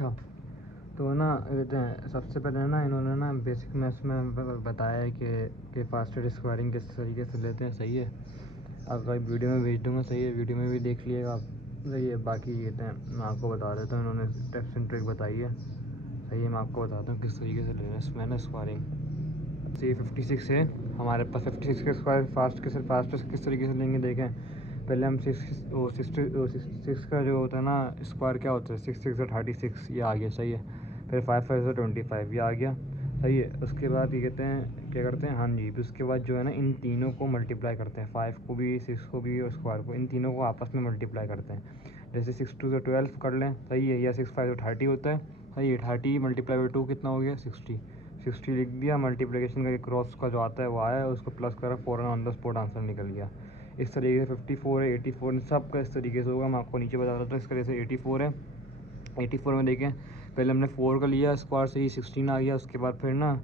अच्छा, तो ना कहते हैं सबसे पहले ना इन्होंने ना बेसिक मैथ्स में बताया है कि फास्टेड स्क्वायरिंग किस तरीके से लेते हैं। सही है, अगर वीडियो में भेज दूँगा। सही है, वीडियो में भी देख लीजिएगा आप। सही है, बाकी कहते हैं मैं आपको बता देता हूँ, इन्होंने टिप्स एंड ट्रिक बताई है। सही है, मैं आपको बताता हूँ किस तरीके से लेना है मैंने स्क्वायरिंग। सी 56 है हमारे पास। 56 का स्क्वायर फास्टेस्ट किस तरीके से लेंगे देखें। पहले हम सिक्स का जो होता है ना स्क्वायर क्या होता है, 6 6 36, ये आ गया। सही है, फिर 5 5 25, ये आ गया। सही है, उसके बाद ये कहते हैं क्या करते हैं, हाँ जी, फिर उसके बाद जो है ना इन तीनों को मल्टीप्लाई करते हैं, 5 को भी 6 को भी और स्क्वायर को, इन तीनों को आपस में मल्टीप्लाई करते हैं। जैसे 6 2 12 कर लें। सही है, या 6 5 30 होता है। सही है, 30 मल्टीप्लाई बाई 2 कितना हो गया, 60 लिख दिया। मल्टीप्लिकेशन का क्रॉस का जो आता है वो आया, उसको प्लस करा, फ़ौरन ऑन द स्पॉट आंसर निकल गया। इस तरीके से 54 है, 84 सब का इस तरीके से होगा। मैं आपको नीचे बता रहा था। इस तरह से 84 है। 84 में देखें, पहले हमने 4 का लिया स्क्वायर से ही 16 आ गया। उसके बाद फिर ना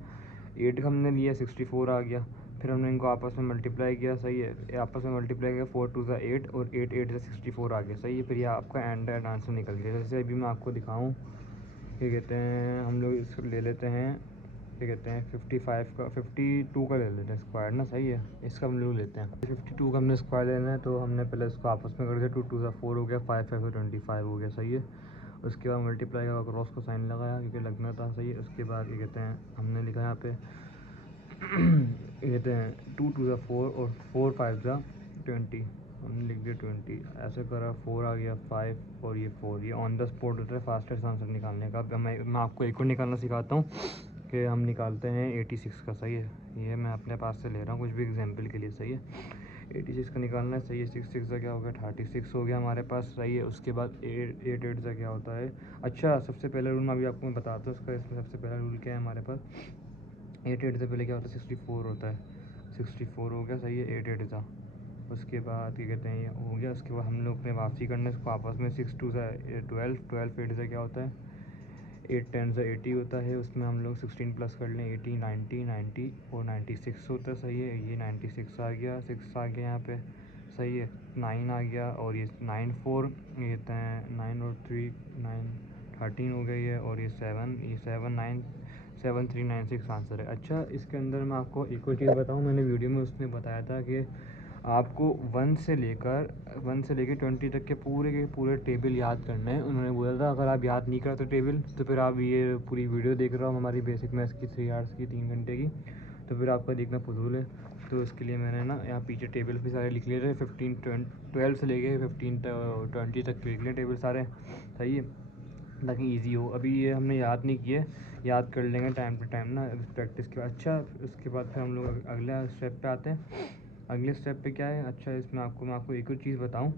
8 का हमने लिया, 64 आ गया। फिर हमने इनको आपस में मल्टीप्लाई किया। सही है, आपस में मल्टीप्लाई किया, 4 2 ज़ा 8 और 8 8 से 64 आ गया। सही है, फिर ये आपका एंड आंसर निकल गया। जैसे अभी मैं आपको दिखाऊँ, क्या कहते हैं, हम लोग इसको ले लेते हैं, क्या कहते हैं 55 का 52 का ले लेते हैं स्क्वायर ना। सही है, इसका हम लोग लेते हैं 52 का हमने स्क्वायर लेना है। तो हमने पहले इसको आपस में कर दिया, 2 2 ज़ा 4 हो गया, 5 5 25 हो गया। सही है, उसके बाद मल्टीप्लाई का क्रॉस को साइन लगाया क्योंकि लगना था। सही है, उसके बाद ये कहते हैं हमने लिखा यहाँ पे ये कहते हैं 2 2 ज़ा 4 और 4 5 ज़ा 20, हमने लिख दिया 20। ऐसे करा, 4 आ गया, 5 और ये 4। ये ऑन द स्पॉट होता है फास्टेस्ट आंसर निकालने का। अब मैं आपको एक और निकालना सिखाता हूँ कि हम निकालते हैं 86 का। सही है, ये मैं अपने पास से ले रहा हूँ कुछ भी एग्जाम्पल के लिए। सही है, 86 का निकालना है। सही है, 6 6 का क्या हो गया, 36 हो गया हमारे पास। सही है, उसके बाद 8 8 का क्या होता है। अच्छा, सबसे पहला रूल मैं अभी आपको बताता हूँ इसका। इसमें सबसे पहला रूल क्या है हमारे पास, 8 8 से पहले क्या होता है, 64 होता है। 64 हो गया। सही है, 8 8 था। उसके बाद क्या कहते हैं, ये हो गया। उसके बाद हम लोग ने वापसी करना है इसको आपस में, 6 2 से 12 12 8 से क्या होता है, 8 10 से 80 होता है। उसमें हम लोग 16 प्लस कर लें, 80 90 90 और 96 होता है। सही है, ये 96 आ गया, 6 आ गया यहाँ पे। सही है, 9 आ गया और ये 9 4, ये 9 और 3 9 13 हो गई है। और ये 7 7 9 7 3 9 6 आंसर है। अच्छा, इसके अंदर मैं आपको एक और चीज़ बताऊँ, मैंने वीडियो में उसमें बताया था कि आपको 1 से लेकर 20 तक के पूरे टेबल याद करने हैं। उन्होंने बोला था अगर आप याद नहीं करते टेबल तो फिर आप ये पूरी वीडियो देख रहे हो हमारी बेसिक मैथ्स की 3 आवर्स की, 3 घंटे की, तो फिर आपका देखना फजूल है। तो इसके लिए मैंने ना यहाँ पीछे टेबल भी सारे लिख लिए थे, 12 से लेके 15 20 तक के लिख लिए टेबल सारे। सही है, ताकि इजी हो। अभी ये हमने याद नहीं किए, याद कर लेंगे टाइम टू टाइम ना प्रैक्टिस के बाद। अच्छा, उसके बाद फिर हम लोग अगला स्टेप पे आते हैं। अगले स्टेप पे क्या है, अच्छा इसमें मैं आपको एक और चीज़ बताऊं।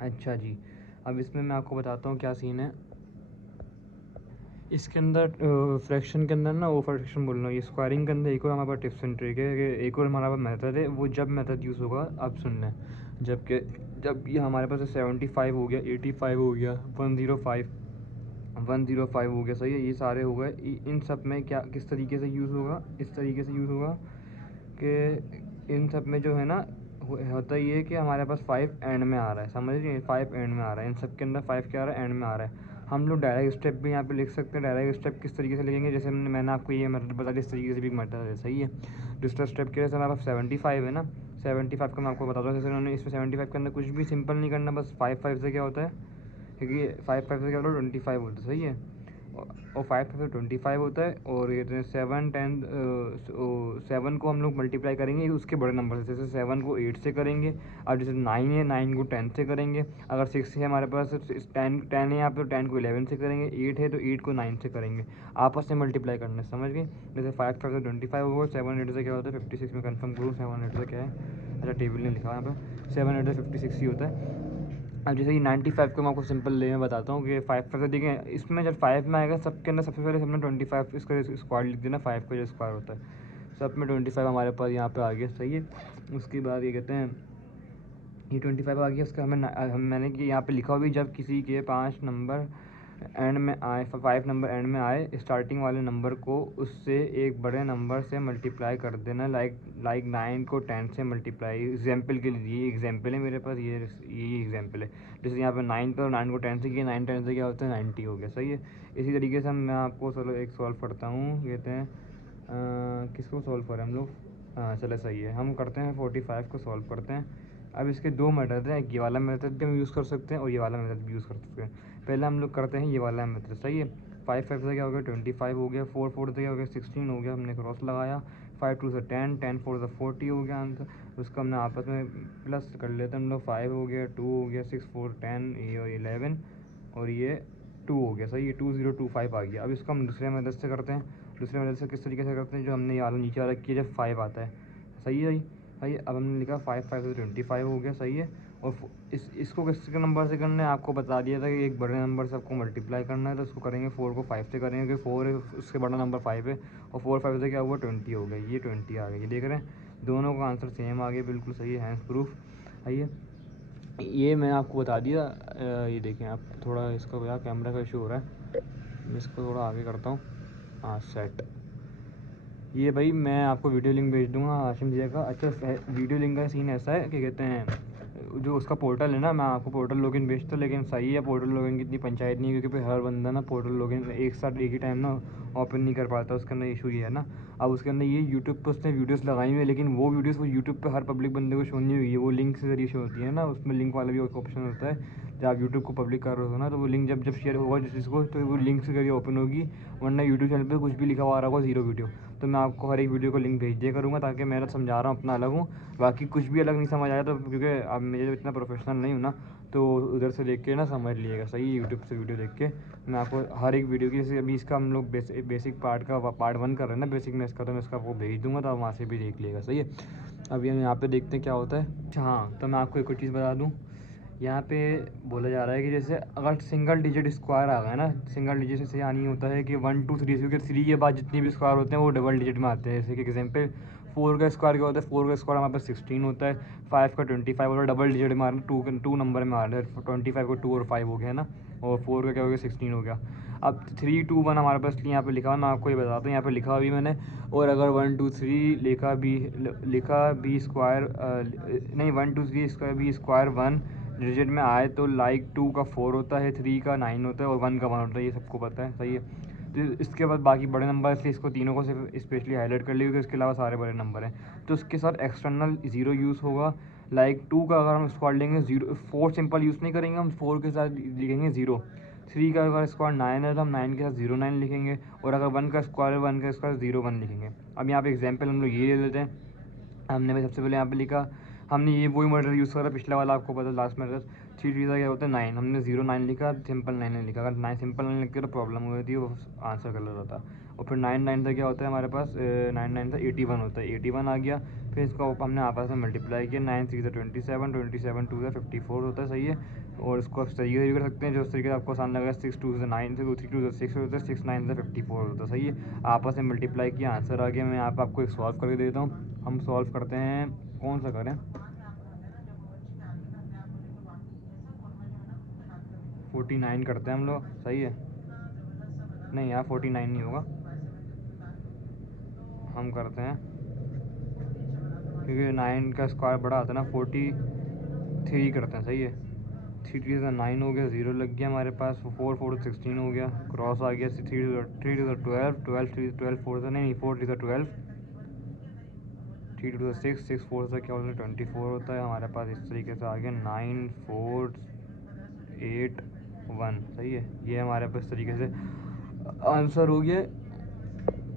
अच्छा जी, अब इसमें मैं आपको बताता हूँ क्या सीन है इसके अंदर। फ्रैक्शन के अंदर ना, वो फ्रैक्शन बोल रहा हूँ, ये स्क्वायरिंग के अंदर एक और हमारे पास टिप्स एंड ट्रिक है कि एक और हमारा पास मेथड है। वो जब मेथड यूज़ होगा आप सुन लें, जब ये हमारे पास 75 हो गया, 85 हो गया, 105 हो गया। सही है, ये सारे हो गए। इन सब में क्या किस तरीके से यूज़ होगा, इस तरीके से यूज़ होगा कि इन सब में जो है ना होता ये है कि हमारे पास 5 एंड में आ रहा है। समझ रही है, 5 एंड में आ रहा है। इन सब के अंदर 5 क्या आ रहा है, एंड में आ रहा है। हम लोग डायरेक्ट स्टेप भी यहाँ पे लिख सकते हैं। डायरेक्ट स्टेप किस तरीके से लिखेंगे, जैसे मैंने आपको ये मेथड बता दिया, इस तरीके से भी एक मेथड है। सही है, दूसरा स्टेप क्या है, जैसे हमारे पास 75 है ना, 75 का मैं आपको बताता हूँ। जैसे उन्होंने इसमें 75 के अंदर कुछ भी सिंपल नहीं करना, बस 5 5 से क्या होता है, क्योंकि 5 5 से क्या होता है, 25 होता है। सही है, और 5 5 से 25 होता है। और ये 7 10 7 को हम लोग मल्टीप्लाई करेंगे उसके बड़े नंबर से। जैसे 7 को 8 से करेंगे, अब जैसे 9 है, 9 को 10 से करेंगे। अगर 6 है हमारे पास, 10 है यहाँ पे, तो 10 को 11 से करेंगे। 8 है तो 8 को 9 से करेंगे। आपस में मल्टीप्लाई करना है, समझ गए। जैसे 5 5 से 25 होगा, 7 8 से क्या होता है 56 में, कन्फर्म करूँ 7 8 से क्या है। अच्छा, टेबल ने लिखा है यहाँ पर 7 8 से 56 ही होता है। अब जैसे कि 95 को मैं आपको सिंपल ले में बताता हूँ कि 5 5 देखें, इसमें जब 5 में आएगा सबके अंदर सबसे पहले सबने 25 इसका स्क्वायर लिख देना। 5 का जो स्क्वायर होता है सब में 25 हमारे पास यहाँ पे आ गया। सही है, उसके बाद ये कहते हैं ये 25 आ गया। उसका मैंने कि यहाँ पे लिखा हुआ भी, जब किसी के 5 नंबर एंड में आए, 5 नंबर एंड में आए, स्टार्टिंग वाले नंबर को उससे एक बड़े नंबर से मल्टीप्लाई कर देना। लाइक 9 को 10 से मल्टीप्लाई। एग्जाम्पल के लिए ये एग्जाम्पल है मेरे पास, ये एग्जाम्पल है। जैसे यहाँ पे 9 पर 9 को 10 से किया, 9 10 से क्या होता है 90 हो गया, सही है। इसी तरीके से मैं आपको चलो एक सॉल्व करता हूँ, कहते हैं किसको सॉल्व करें हम लोग। हाँ चलो सही है, हम करते हैं 45 को सॉल्व करते हैं। अब इसके दो मेथड हैं, ये वाला मेथड भी हम यूज़ कर सकते हैं और ये वाला मेथड भी यूज़ कर सकते हैं। पहले हम लोग करते हैं ये वाला मेथड, सही है। 5 5 से क्या हो गया 25 हो गया, 4 4 से क्या हो गया 16 हो गया, हमने क्रॉस लगाया। 5 2 से 10, 10 4 से 40 हो गया आंसर। उसको हमने आपस में प्लस कर लेते हैं हम लोग, 5 हो गया, 2 हो गया, 6 4 10, ये 11 और ये 2 हो गया, सही है। 2025 आ गया। अब इसको हम दूसरे मेथड से करते हैं। दूसरे मेथड से किस तरीके से करते हैं, जो हमने यहाँ नीचे वाला किया जब 5 आता है, सही है भाई। अब हमने लिखा 5 5 से 25 हो गया, सही है। और इसको किस नंबर से करना है आपको बता दिया था कि एक बड़े नंबर से आपको मल्टीप्लाई करना है, तो इसको करेंगे 4 को 5 से करेंगे, क्योंकि 4 है उससे बड़ा नंबर 5 है। और 4 5 से क्या हुआ 20 हो गया, ये 20 आ गया, ये देख रहे हैं दोनों का आंसर सेम आ गया, बिल्कुल सही है, हैंस प्रूफ। आइए ये मैं आपको बता दिया। ये देखें आप, थोड़ा इसका क्या कैमरा का इशू हो रहा है, मैं इसको थोड़ा आगे करता हूँ। हाँ सेट। ये भाई मैं आपको वीडियो लिंक भेज दूंगा हाशिम जी का। अच्छा वीडियो लिंक का सीन ऐसा है कि कहते हैं जो उसका पोर्टल है ना, मैं आपको पोर्टल लॉगिन भेजता हूँ, लेकिन सही है पोर्टल लॉगिन की इतनी पंचायत नहीं है, क्योंकि फिर हर बंदा ना पोर्टल लॉगिन एक साथ एक ही टाइम ना ओपन नहीं कर पाता, उसके अंदर इशू ये है ना। अब उसके अंदर ये यूट्यूब पर उसने वीडियोस लगाई हुई है, लेकिन वो वीडियोस वो यूट्यूब पे हर पब्लिक बंदे को शो नहीं हुई है, वो लिंक से जरिए शो होती है ना, उसमें लिंक वाला भी ऑप्शन होता है। जब आप यूट्यूब को पब्लिक कर रहे हो ना, तो वो लिंक जब शेयर होगा जिसको, तो वो लिंक से जरिए ओपन होगी, वरना यूट्यूब चैनल पर कुछ भी लिखा हुआ आ रहा होगा 0 वीडियो। तो मैं आपको हर एक वीडियो को लिंक भेज दिया करूँगा, ताकि मैं समझा रहा हूँ अपना अलग हूँ, बाकी कुछ भी अलग नहीं समझ आया तो, क्योंकि अब मैं इतना प्रोफेशनल नहीं हूँ ना, तो उधर से देख के ना समझ लीजिएगा, सही है। यूट्यूब से वीडियो देख के मैं आपको हर एक वीडियो की, जैसे अभी इसका हम लोग बेसिक पार्ट का पार्ट 1 कर रहे हैं ना बेसिक में इसका, तो मैं इसका आपको भेज दूँगा, तो आप वहाँ से भी देख लीजिएगा, सही है। अभी हम यहाँ पे देखते हैं क्या होता है। अच्छा हाँ, तो मैं आपको एक और चीज़ बता दूँ, यहाँ पे बोला जा रहा है कि जैसे अगर सिंगल डिजिट स्क्वायर आ गया ना, सिंगल डिजिट से यानी होता है कि 1 2 3, क्योंकि 3 के बाद जितने भी स्क्वायर होते हैं वो डबल डिजिट में आते हैं। जैसे कि एग्जाम्पल 4 का स्क्वायर क्या होता है, 4 का स्क्वायर हमारे पास 16 होता है, 5 का 25 होता है, डबल डिजिट में आ रहा है, 2 नंबर में आ रहा है, 25 को 2 और 5 हो गया है ना, और 4 का क्या हो गया 16 हो गया। अब 3 2 1 हमारे पास यहाँ पे लिखा हुआ, मैं आपको ये बताता हूँ, यहाँ पे लिखा भी मैंने। और अगर 1 2 3 लिखा बी स्क्वायर, नहीं 1 2 3 स्क्वायर बी स्क्वायर 1 डिजिट में आए, तो लाइक 2 का 4 होता है, 3 का 9 होता है और 1 का 1 होता है, ये सबको पता है, सही है। तो इसके बाद बाकी बड़े नंबर, इसलिए इसको तीनों को सिर्फ स्पेशली हाईलाइट कर लिया, क्योंकि इसके अलावा सारे बड़े नंबर हैं। तो उसके साथ एक्सटर्नल 0 यूज़ होगा। लाइक 2 का अगर हम स्क्वायर लेंगे 0, 4 सिंपल यूज़ नहीं करेंगे, हम 4 के साथ लिखेंगे 0। 3 का अगर स्क्वायर 9 है, तो हम 9 के साथ 0 9 लिखेंगे। और अगर 1 का स्क्वायर है, 1 का स्क्वायर 0 1 लिखेंगे। अब यहाँ पे एग्जाम्पल हम लोग ये ले लेते हैं। हमने भी सबसे पहले यहाँ पे लिखा, हमने ये वही मॉडल यूज़ करा पिछला वाला, आपको पता लास्ट में 3 3 का क्या होता है 9, हमने 0 9 लिखा, सिंपल 9 नहीं लिखा। अगर 9 सिंपल 9 लिख के तो प्रॉब्लम हो रही थी, वो आंसर गलत होता। और फिर 9 9 से क्या होता है हमारे पास, 9 9 से 81 होता है, 81 आ गया। फिर इसका हमने आपस में मल्टीप्लाई किया, 9 3 से 27, 27 2 से 54 होता है, सही है। और इसको आप तरीके से भी कर सकते हैं, जो उस तरीके से आपको आसान लगा। 6 2 से 9 से 3 2 से 6 होता है, 6 9 से 54 होता है, सही है। आपस में मल्टीप्लाई किया, आंसर आ गया। मैं यहाँ पर आपको एक सॉल्व करके देता हूँ। हम सॉल्व करते हैं, कौन सा करें, 49 करते हैं हम लोग, सही है। नहीं यार 49 नहीं होगा, हम करते हैं, क्योंकि 9 का स्क्वायर बड़ा आता है ना, 43 करते हैं, सही है। 3 3 से 9 हो गया, 0 लग गया हमारे पास, 4 4 16 हो गया, क्रॉस आ गया। 3 3 12, 12 3 12 4 से नहीं, 4 3 12, 3 2 6, 6 4 से क्या होता है 24 होता है हमारे पास। इस तरीके से आ गया 9 4 8 1, सही है। ये हमारे पास इस तरीके से आंसर हो गया।